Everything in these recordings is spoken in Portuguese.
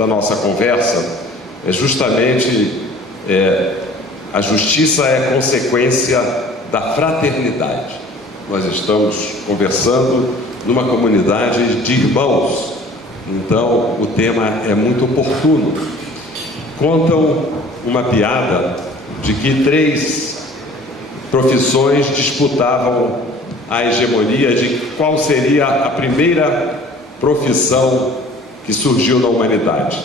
da nossa conversa é justamente a justiça é consequência da fraternidade. Nós estamos conversando numa comunidade de irmãos, então o tema é muito oportuno. Contam uma piada de que 3 profissões disputavam a hegemonia de qual seria a primeira profissão que surgiu na humanidade.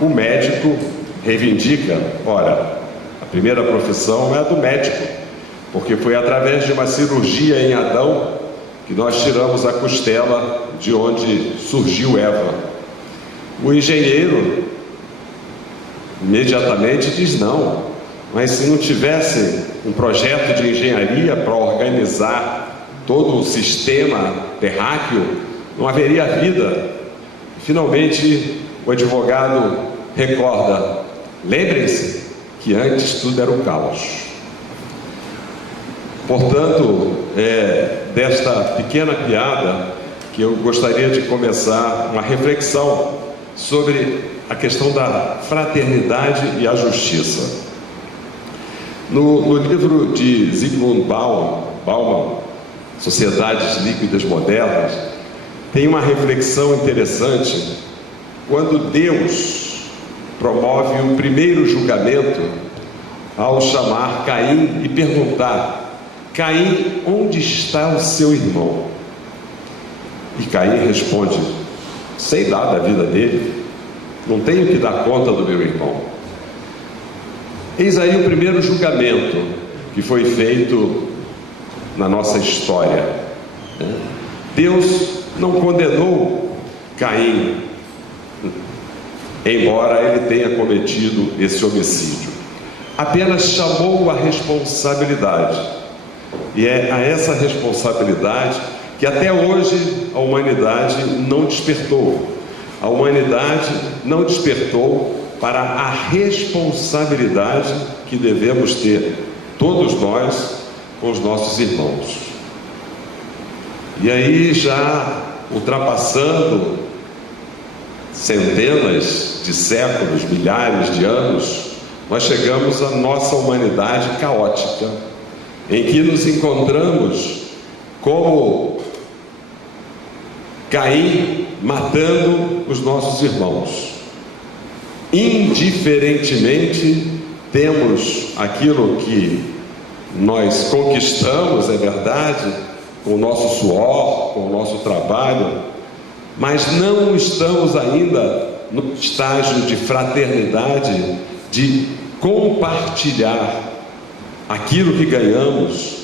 O médico reivindica, ora, a primeira profissão é a do médico, porque foi através de uma cirurgia em Adão que nós tiramos a costela de onde surgiu Eva. O engenheiro imediatamente diz não, mas se não tivesse um projeto de engenharia para organizar todo o sistema terráqueo, não haveria vida. Finalmente, o advogado recorda: lembrem-se que antes tudo era um caos. Portanto, desta pequena piada que eu gostaria de começar uma reflexão sobre a questão da fraternidade e a justiça. No livro de Zygmunt Bauman, Sociedades Líquidas Modernas, tem uma reflexão interessante quando Deus promove o primeiro julgamento ao chamar Caim e perguntar: Caim, onde está o seu irmão? E Caim responde: sei lá da vida dele, não tenho que dar conta do meu irmão. Eis aí o primeiro julgamento que foi feito na nossa história. Deus não condenou Caim, embora ele tenha cometido esse homicídio, apenas chamou a responsabilidade. E é a essa responsabilidade que até hoje a humanidade não despertou. A humanidade não despertou para a responsabilidade que devemos ter, todos nós, com os nossos irmãos. E aí, já ultrapassando centenas de séculos, milhares de anos, nós chegamos à nossa humanidade caótica, em que nos encontramos como Caim matando os nossos irmãos. Indiferentemente, temos aquilo que nós conquistamos, é verdade, com o nosso suor, com o nosso trabalho, mas não estamos ainda no estágio de fraternidade, de compartilhar aquilo que ganhamos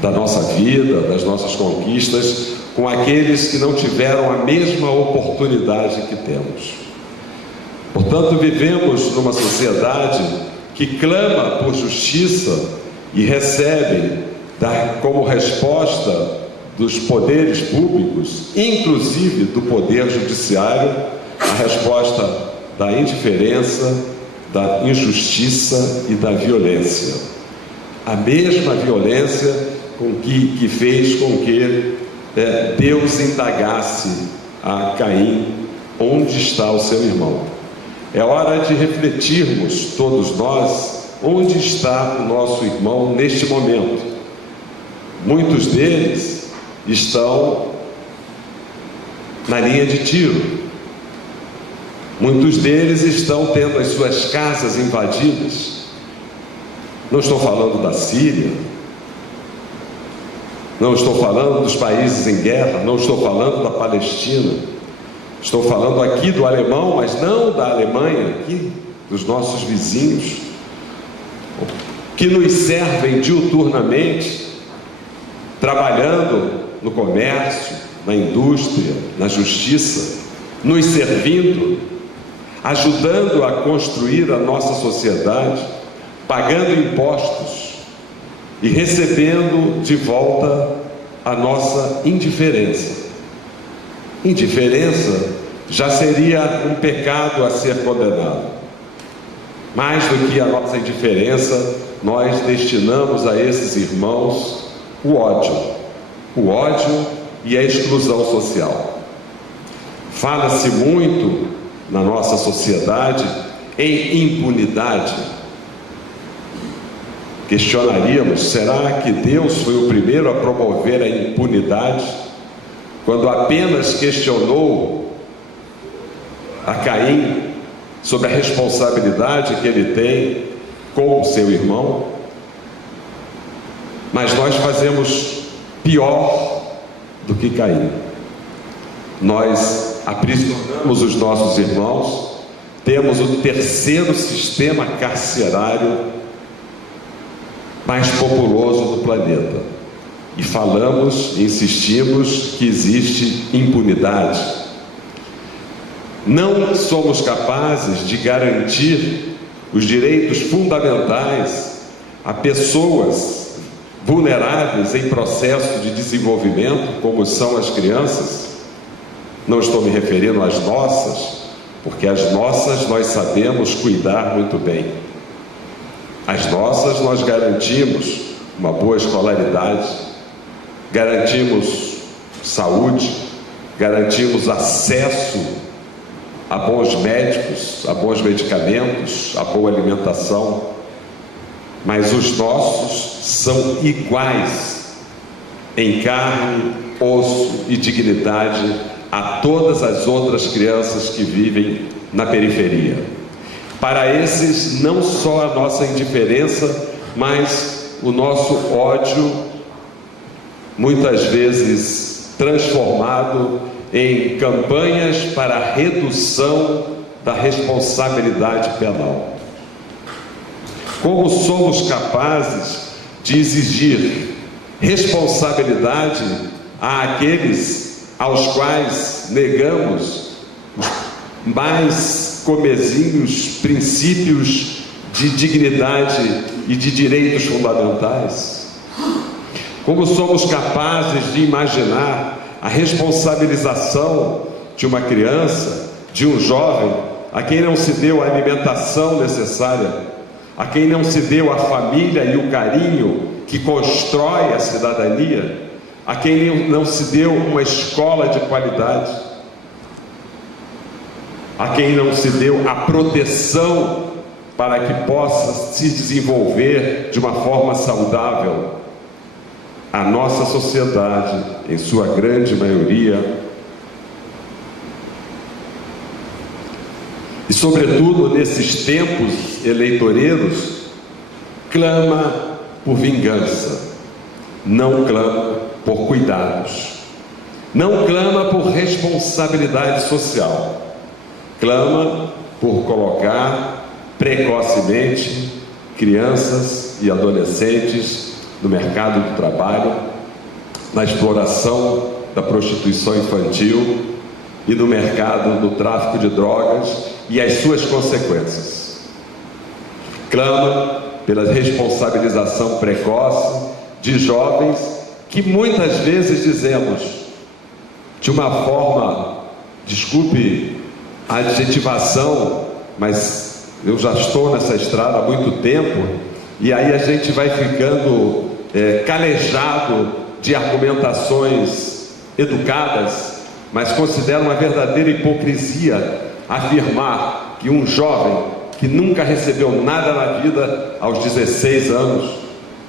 da nossa vida, das nossas conquistas, com aqueles que não tiveram a mesma oportunidade que temos. Portanto, vivemos numa sociedade que clama por justiça e recebe, como resposta dos poderes públicos, inclusive do poder judiciário, a resposta da indiferença, da injustiça e da violência. A mesma violência que fez com que Deus indagasse a Caim: onde está o seu irmão? É hora de refletirmos, todos nós, onde está o nosso irmão neste momento. Muitos deles estão na linha de tiro. Muitos deles estão tendo as suas casas invadidas. Não estou falando da Síria, não estou falando dos países em guerra, não estou falando da Palestina. Estou falando aqui do alemão, mas não da Alemanha, aqui, dos nossos vizinhos, que nos servem diuturnamente, trabalhando no comércio, na indústria, na justiça, nos servindo, ajudando a construir a nossa sociedade, pagando impostos e recebendo de volta a nossa indiferença. Indiferença já seria um pecado a ser condenado. Mais do que a nossa indiferença, nós destinamos a esses irmãos o ódio e a exclusão social. Fala-se muito na nossa sociedade em impunidade. Questionaríamos, será que Deus foi o primeiro a promover a impunidade quando apenas questionou a Caim sobre a responsabilidade que ele tem com o seu irmão? Mas nós fazemos pior do que Caim. Nós aprisionamos os nossos irmãos, temos o terceiro sistema carcerário mais populoso do planeta e falamos, insistimos que existe impunidade. Não somos capazes de garantir os direitos fundamentais a pessoas vulneráveis em processo de desenvolvimento, como são as crianças. Não estou me referindo às nossas, porque as nossas nós sabemos cuidar muito bem. As nossas nós garantimos uma boa escolaridade, garantimos saúde, garantimos acesso a bons médicos, a bons medicamentos, a boa alimentação, mas os nossos são iguais em carne, osso e dignidade a todas as outras crianças que vivem na periferia. Para esses, não só a nossa indiferença, mas o nosso ódio, muitas vezes transformado em campanhas para a redução da responsabilidade penal. Como somos capazes de exigir responsabilidade àqueles aos quais negamos os mais comezinhos princípios de dignidade e de direitos fundamentais? Como somos capazes de imaginar a responsabilização de uma criança, de um jovem, a quem não se deu a alimentação necessária, a quem não se deu a família e o carinho que constrói a cidadania, a quem não se deu uma escola de qualidade, a quem não se deu a proteção para que possa se desenvolver de uma forma saudável? A nossa sociedade, em sua grande maioria, e sobretudo nesses tempos eleitoreiros, clama por vingança, não clama por cuidados, não clama por responsabilidade social, clama por colocar precocemente crianças e adolescentes no mercado do trabalho, na exploração da prostituição infantil e no mercado do tráfico de drogas e as suas consequências. Clama pela responsabilização precoce de jovens que muitas vezes dizemos de uma forma, desculpe a adjetivação, mas eu já estou nessa estrada há muito tempo, e aí a gente vai ficando calejado de argumentações educadas, mas considero uma verdadeira hipocrisia afirmar que um jovem que nunca recebeu nada na vida, aos 16 anos,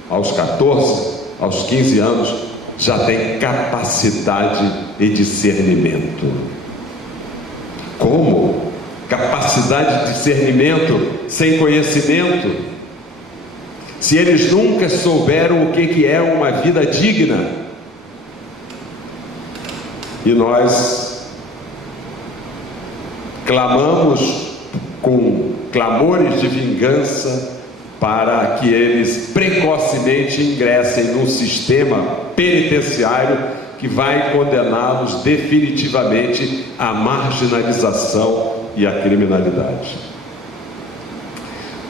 aos 14, aos 15 anos, já tem capacidade e discernimento. Como? Capacidade de discernimento sem conhecimento? Se eles nunca souberam o que é uma vida digna. E nós clamamos com clamores de vingança para que eles precocemente ingressem num sistema penitenciário que vai condená-los definitivamente à marginalização e à criminalidade.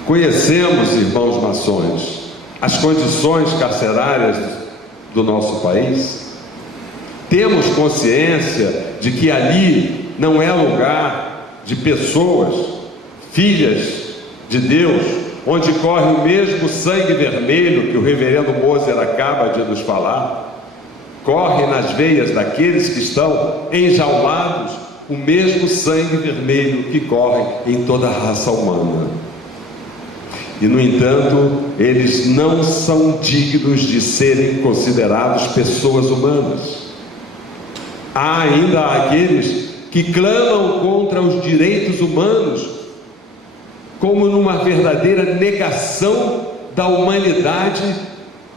Conhecemos, irmãos maçons, as condições carcerárias do nosso país? Temos consciência de que ali não é lugar de pessoas, filhas de Deus, onde corre o mesmo sangue vermelho que o reverendo Moser acaba de nos falar? Corre nas veias daqueles que estão enjaulados o mesmo sangue vermelho que corre em toda a raça humana. E, no entanto, eles não são dignos de serem considerados pessoas humanas. Há ainda aqueles que clamam contra os direitos humanos, como numa verdadeira negação da humanidade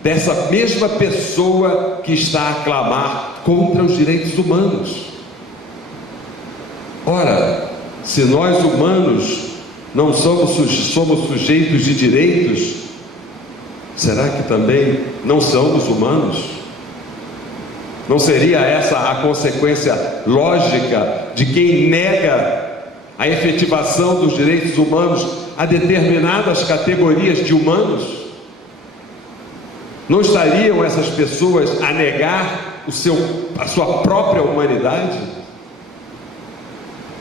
dessa mesma pessoa que está a clamar contra os direitos humanos. Ora, se nós humanos não somos sujeitos de direitos, será que também não somos humanos? Não seria essa a consequência lógica de quem nega a efetivação dos direitos humanos a determinadas categorias de humanos? Não estariam essas pessoas a negar a sua própria humanidade?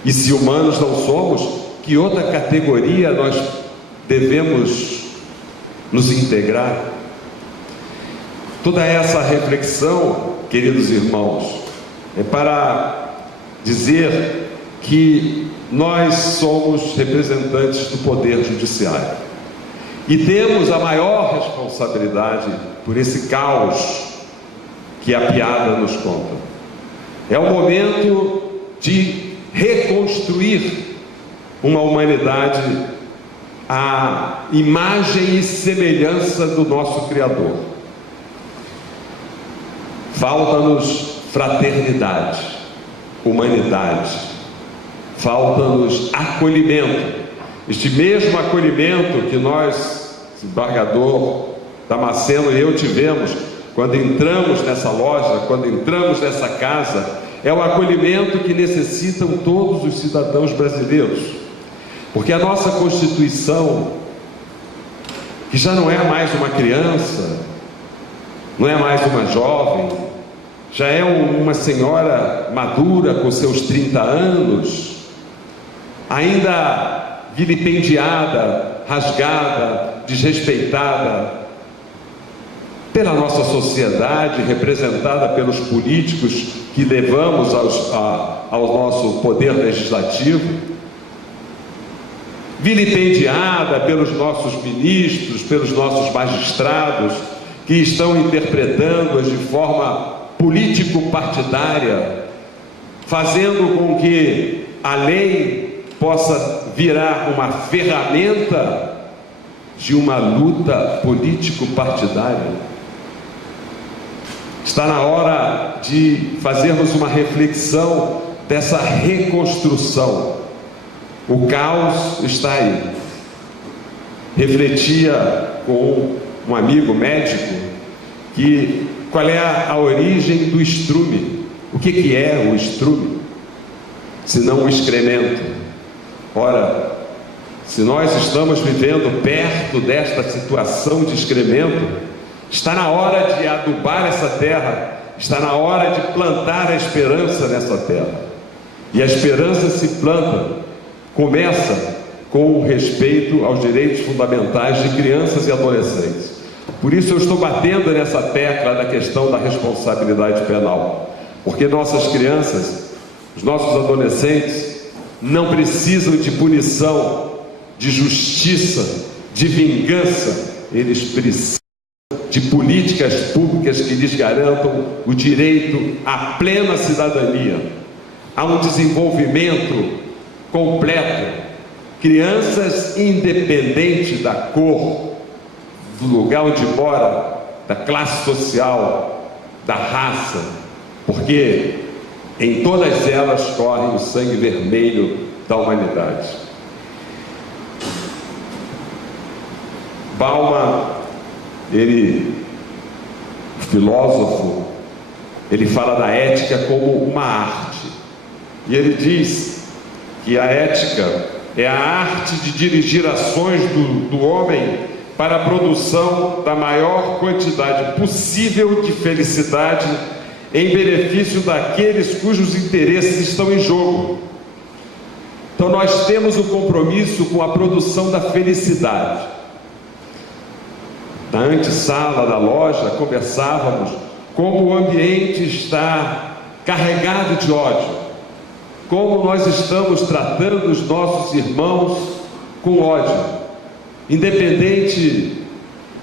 E se humanos não somos, que outra categoria nós devemos nos integrar? Toda essa reflexão, queridos irmãos, é para dizer que nós somos representantes do Poder Judiciário e temos a maior responsabilidade por esse caos que a piada nos conta. É o momento de reconstruir uma humanidade à imagem e semelhança do nosso Criador. Falta-nos fraternidade, humanidade, falta-nos acolhimento. Este mesmo acolhimento que nós, desembargador Damasceno e eu tivemos quando entramos nessa loja, quando entramos nessa casa, é o acolhimento que necessitam todos os cidadãos brasileiros. Porque a nossa Constituição, que já não é mais uma criança, não é mais uma jovem, já é uma senhora madura com seus 30 anos, ainda vilipendiada, rasgada, desrespeitada pela nossa sociedade, representada pelos políticos que levamos ao nosso poder legislativo, vilipendiada pelos nossos ministros, pelos nossos magistrados, que estão interpretando-as de forma político-partidária, fazendo com que a lei possa virar uma ferramenta de uma luta político-partidária. Está na hora de fazermos uma reflexão dessa reconstrução. O caos está aí. Refletia com um amigo médico qual é a origem do estrume. O que é o estrume? Senão o excremento. Ora, se nós estamos vivendo perto desta situação de excremento, está na hora de adubar essa terra, está na hora de plantar a esperança nessa terra. E a esperança se planta, começa com o respeito aos direitos fundamentais de crianças e adolescentes. Por isso eu estou batendo nessa tecla da questão da responsabilidade penal, porque nossas crianças, os nossos adolescentes, não precisam de punição, de justiça, de vingança. Eles precisam de políticas públicas que lhes garantam o direito à plena cidadania, a um desenvolvimento completo. Crianças, independente da cor, do lugar onde mora, da classe social, da raça, porque em todas elas corre o sangue vermelho da humanidade. Bauman, filósofo, ele fala da ética como uma arte. E ele diz que a ética é a arte de dirigir ações do homem para a produção da maior quantidade possível de felicidade em benefício daqueles cujos interesses estão em jogo. Então nós temos o compromisso com a produção da felicidade. Na antessala da loja conversávamos como o ambiente está carregado de ódio. como nós estamos tratando os nossos irmãos com ódio, independente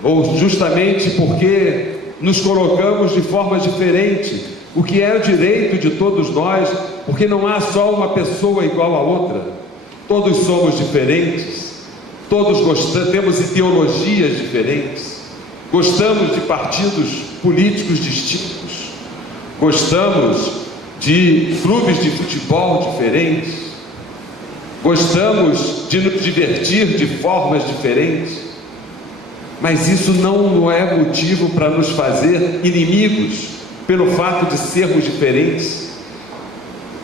ou justamente porque nos colocamos de forma diferente, o que é o direito de todos nós, porque não há só uma pessoa igual a outra, todos somos diferentes, todos temos ideologias diferentes, gostamos de partidos políticos distintos, gostamos de clubes de futebol diferentes, gostamos de nos divertir de formas diferentes, mas isso não é motivo para nos fazer inimigos pelo fato de sermos diferentes.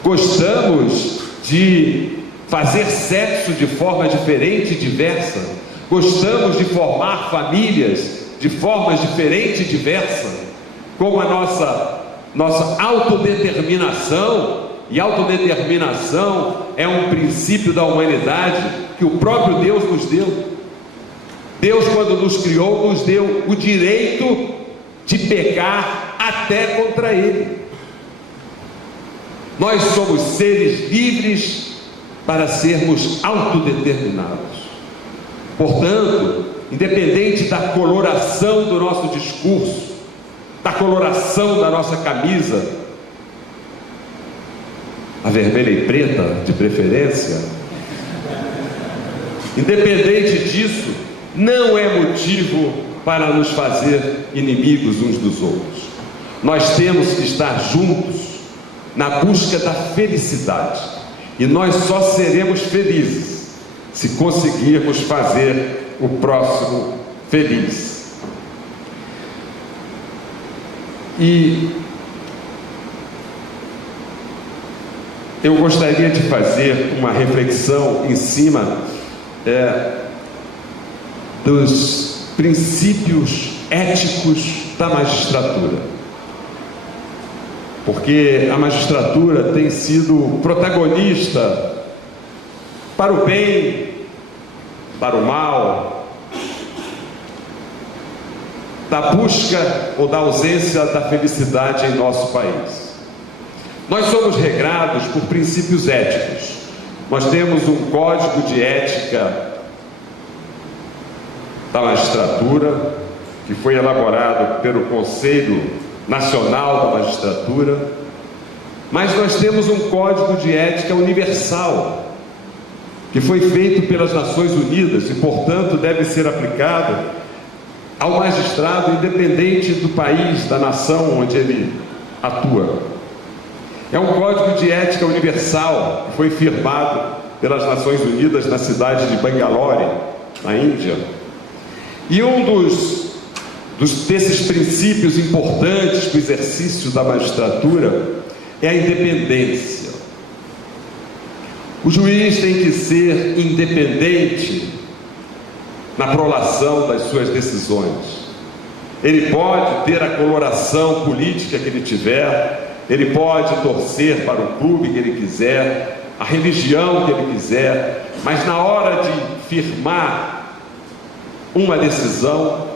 Gostamos de fazer sexo de forma diferente e diversa, gostamos de formar famílias de formas diferentes e diversas, como a nossa autodeterminação, e autodeterminação é um princípio da humanidade que o próprio Deus nos deu. Deus, quando nos criou, nos deu o direito de pecar até contra Ele. Nós somos seres livres para sermos autodeterminados. Portanto, independente da coloração do nosso discurso, da coloração da nossa camisa, a vermelha e preta de preferência, independente disso, não é motivo para nos fazer inimigos uns dos outros. Nós temos que estar juntos na busca da felicidade, e nós só seremos felizes se conseguirmos fazer o próximo feliz. E eu gostaria de fazer uma reflexão em cima dos princípios éticos da magistratura, porque a magistratura tem sido protagonista para o bem, para o mal, da busca ou da ausência da felicidade em nosso país. Nós somos regrados por princípios éticos. Nós temos um código de ética da magistratura, que foi elaborado pelo Conselho Nacional da Magistratura, mas nós temos um código de ética universal, que foi feito pelas Nações Unidas e, portanto, deve ser aplicado ao magistrado independente do país, da nação onde ele atua. É um código de ética universal que foi firmado pelas Nações Unidas na cidade de Bangalore, na Índia. E um desses princípios importantes para o exercício da magistratura é a independência. O juiz tem que ser independente na prolação das suas decisões. Ele pode ter a coloração política que ele tiver, ele pode torcer para o clube que ele quiser, a religião que ele quiser, mas na hora de firmar uma decisão,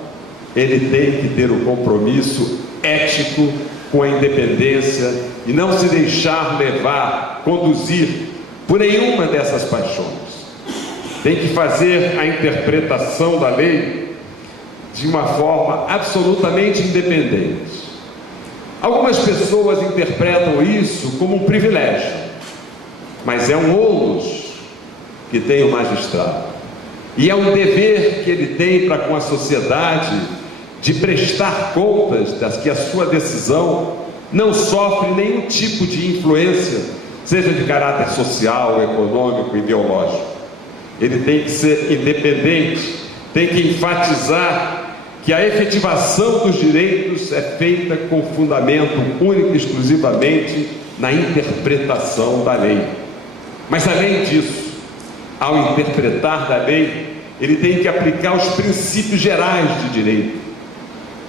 ele tem que ter o compromisso ético com a independência e não se deixar levar, conduzir por nenhuma dessas paixões. Tem que fazer a interpretação da lei de uma forma absolutamente independente. Algumas pessoas interpretam isso como um privilégio, mas é um ônus que tem o magistrado, e é um dever que ele tem para com a sociedade de prestar contas de que a sua decisão não sofre nenhum tipo de influência, seja de caráter social, econômico, ideológico. Ele tem que ser independente, tem que enfatizar que a efetivação dos direitos é feita com fundamento único e exclusivamente na interpretação da lei. Mas além disso, ao interpretar da lei, ele tem que aplicar os princípios gerais de direito,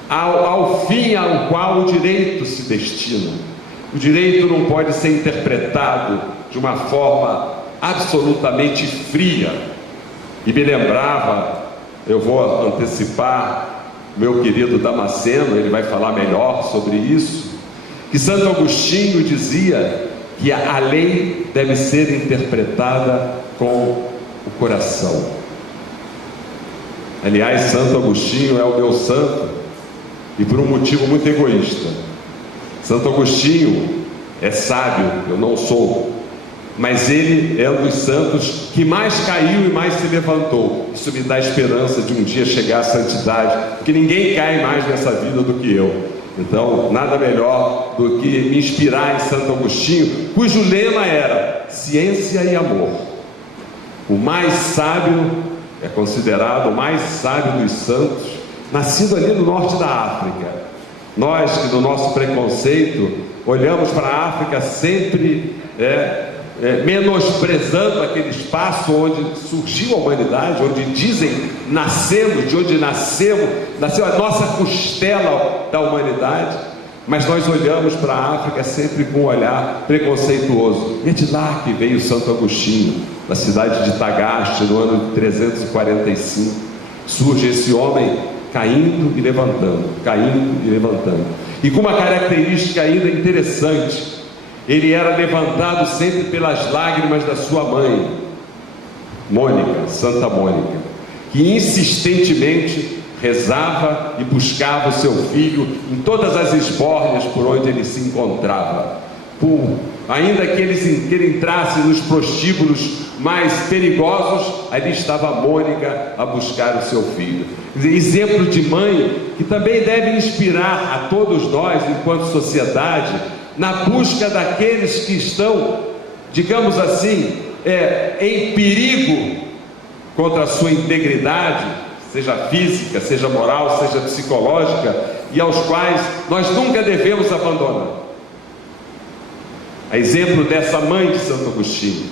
ao fim ao qual o direito se destina. O direito não pode ser interpretado de uma forma absolutamente fria. E me lembrava, eu vou antecipar, meu querido Damasceno, ele vai falar melhor sobre isso, que Santo Agostinho dizia que a lei deve ser interpretada com o coração. Aliás, Santo Agostinho é o meu santo, e por um motivo muito egoísta. Santo Agostinho é sábio, eu não sou, mas ele é um dos santos que mais caiu e mais se levantou. Isso me dá esperança de um dia chegar à santidade, porque ninguém cai mais nessa vida do que eu. Então, nada melhor do que me inspirar em Santo Agostinho, cujo lema era ciência e amor. O mais sábio, é considerado o mais sábio dos santos, nascido ali no norte da África. Nós que no nosso preconceito olhamos para a África sempre menosprezando aquele espaço onde surgiu a humanidade, onde dizem nascemos, de onde nasceu a nossa costela da humanidade, mas nós olhamos para a África sempre com um olhar preconceituoso. E é de lá que veio Santo Agostinho, da cidade de Tagaste, no ano de 345. Surge esse homem caindo e levantando, caindo e levantando. E com uma característica ainda interessante: ele era levantado sempre pelas lágrimas da sua mãe, Mônica, Santa Mônica, que insistentemente rezava e buscava o seu filho em todas as esbórnias por onde ele se encontrava. Ainda que ele entrasse nos prostíbulos mais perigosos, ali estava a Mônica a buscar o seu filho. Exemplo de mãe que também deve inspirar a todos nós, enquanto sociedade, na busca daqueles que estão, digamos assim, em perigo contra a sua integridade, seja física, seja moral, seja psicológica, e aos quais nós nunca devemos abandonar. A exemplo dessa mãe de Santo Agostinho,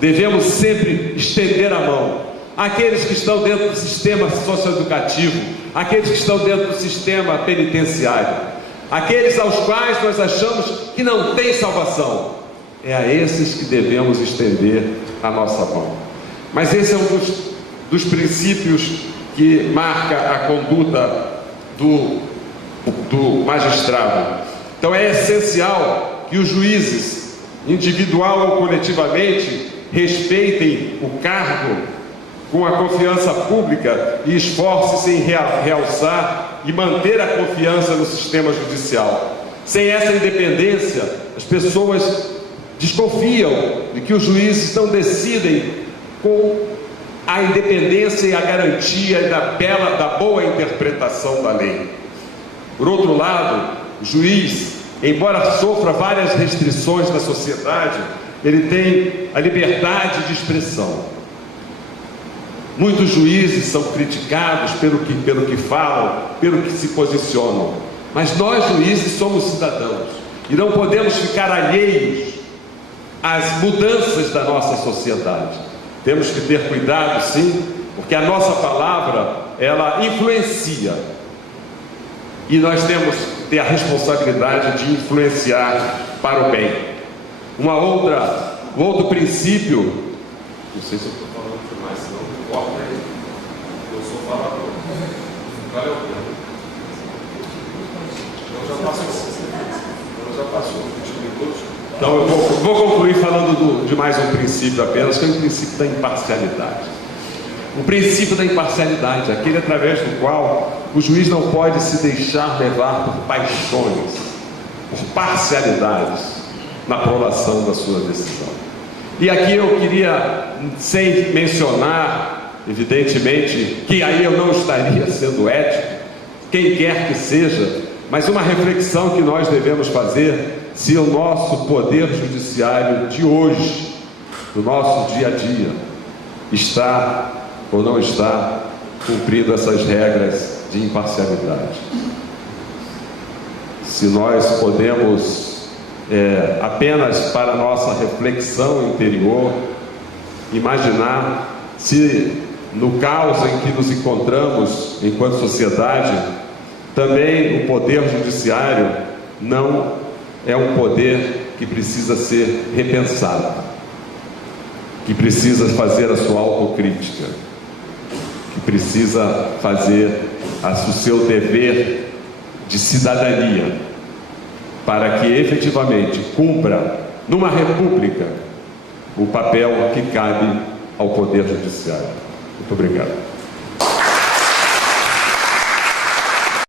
devemos sempre estender a mão àqueles que estão dentro do sistema socioeducativo, àqueles que estão dentro do sistema penitenciário, aqueles aos quais nós achamos que não tem salvação. É a esses que devemos estender a nossa mão. Mas esse é um dos princípios que marca a conduta do magistrado. Então é essencial que os juízes, individual ou coletivamente, respeitem o cargo com a confiança pública e esforcem-se em realçar e manter a confiança no sistema judicial. Sem essa independência, as pessoas desconfiam de que os juízes não decidem com a independência e a garantia da boa interpretação da lei. Por outro lado, o juiz, embora sofra várias restrições da sociedade, ele tem a liberdade de expressão. Muitos juízes são criticados pelo que falam, pelo que se posicionam, mas nós juízes somos cidadãos e não podemos ficar alheios às mudanças da nossa sociedade. Temos que ter cuidado, sim, porque a nossa palavra, ela influencia, e nós temos que ter a responsabilidade de influenciar para o bem. Um outro princípio, não sei se eu estou falando demais, senão corta aí, eu sou falador. Valeu. Já passou 20 minutos. Então eu vou concluir falando de mais um princípio apenas, que é o princípio da imparcialidade. O princípio da imparcialidade, aquele através do qual o juiz não pode se deixar levar por paixões, por parcialidades na aprovação da sua decisão. E aqui eu queria, sem mencionar, evidentemente, que aí eu não estaria sendo ético, quem quer que seja, mas uma reflexão que nós devemos fazer se o nosso poder judiciário de hoje, do nosso dia a dia, está ou não está cumprindo essas regras de imparcialidade. Se nós podemos, apenas para a nossa reflexão interior, imaginar se no caos em que nos encontramos enquanto sociedade, também o poder judiciário não é um poder que precisa ser repensado, que precisa fazer a sua autocrítica, que precisa fazer o seu dever de cidadania, para que efetivamente cumpra numa república, o papel que cabe ao Poder Judiciário. Muito obrigado.